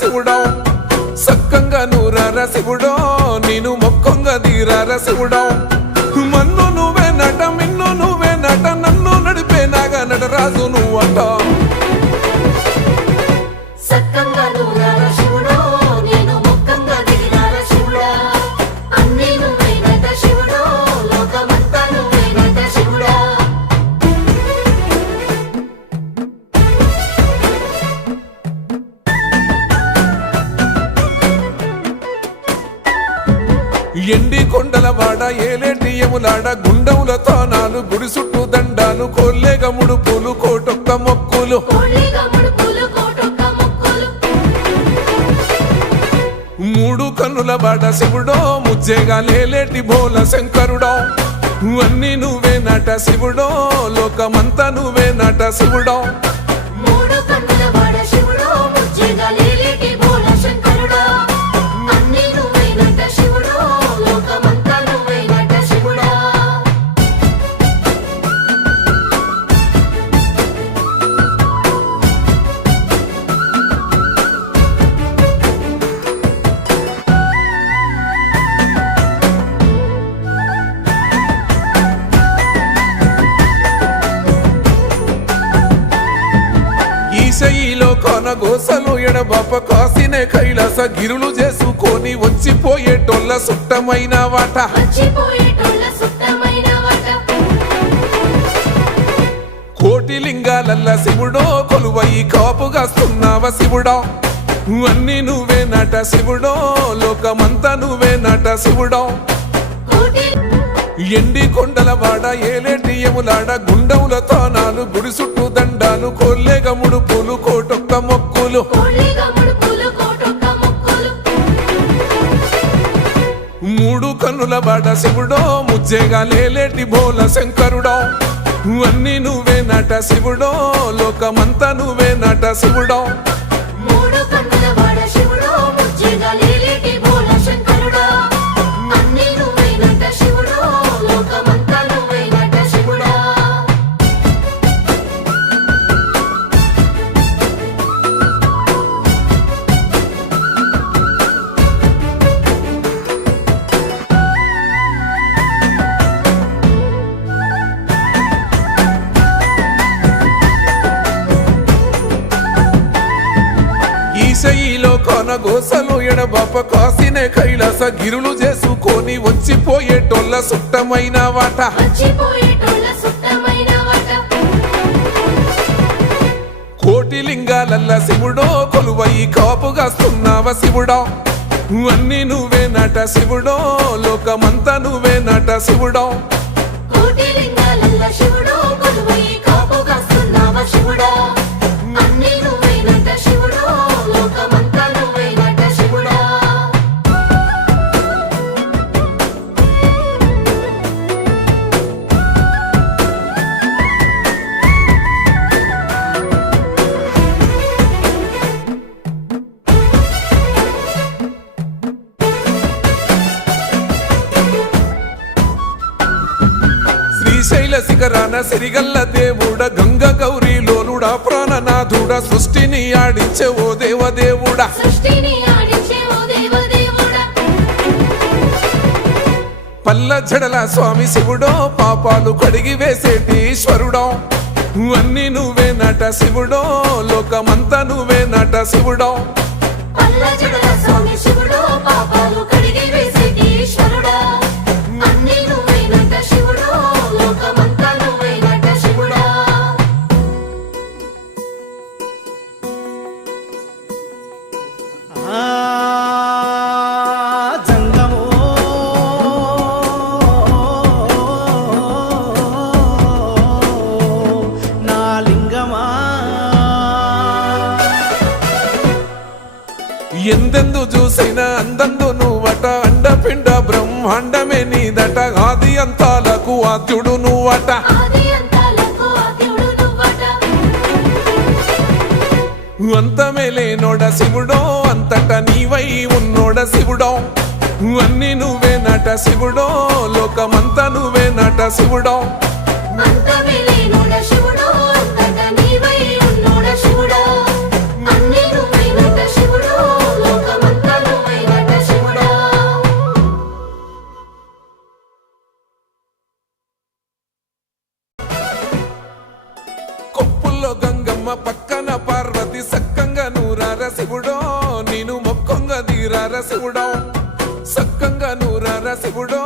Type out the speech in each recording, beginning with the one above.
శివుడో సక్కంగా నూరార శివుడో నేను మొక్కంగా తీరార శివుడో మన్ను నువ్వే నట మిన్ను నువ్వే నట నన్ను నడిపే నాగా నటరాజు నువ్వంట ఎండి కొండలవాడ ఏలేటి యములాడ గుండములతో నాలు గుడి చుట్టూ దండాలు కొల్లేగా ముడుపులు కోటొక్క మొక్కులు మూడు కన్నుల బాడ శివుడో ముజ్జేగా లేలేటి బోల శంకరుడో అన్ని నువ్వే నట శివుడో లోకమంతా నువ్వే నట శివుడో ఈశయిలో కొనగోసలు ఎడబాప కాసినే కైలాస గిరులు చేసుకొని వచ్చిపోయేటోళ్ళ సుట్టమైన వాట కోటి లింగాలల్ల శివుడో కొలువయి కాపుగాస్తున్నావ శివుడో అన్ని నువ్వే నట శివుడో లోకమంతా నువ్వే నట శివుడో ఎండి కొండల వాడ ఏలేటి యములాడ గుండములతో నాలు గుడి చుట్టూ దండాలు కొల్లేగా ముడుపులు కోటొక్క మొక్కులు మూడు కన్నుల బాడ శివుడో ముజ్జేగా లేలేటి బోల శంకరుడో అన్ని నువ్వే నట శివుడో లోకమంతా నువ్వే నట శివుడో ఈశయిలో కొనగోసలు ఎడబాప కాసినే కైలాస గిరులు చేసుకొని వచ్చిపోయేటోళ్ళ సుట్టమైన వాట కోటి లింగాలల్ల శివుడో కొలువయి కాపుగాస్తున్నావ శివుడో అన్ని నువ్వే నట శివుడో లోకమంతా నువ్వే నట శివుడో శ్రీశైల శిఖరాన సిరిగల్ల దేవుడ గంగ గౌరీ లోలుడా ప్రాణనాథుడ సృష్టిని ఆడించే ఓ దేవదేవుడా పల్ల జడల స్వామి శివుడో పాపాలు కడిగి వేసేటి ఈశ్వరుడో అన్ని నువ్వే నట శివుడో లోకమంతా నువ్వే నట శివుడో ఎందెందు చూసిన అందందు నువ్వట అండపిండ బ్రహ్మాండమే నీదట ఆది అంతాలకు ఆద్యుడు నువ్వట అంతమే లేనోడ శివుడో అంతట నీవై ఉన్నోడ శివుడో అన్ని నువ్వే నట శివుడో లోకమంతా నువ్వే నట శివుడో శివుడో నేను మొక్కొంగ తీరార శివుడో సక్కంగా నూరార శివుడో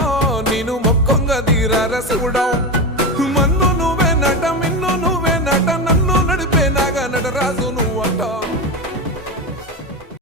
నేను మొక్కొంగ తీరార శివుడో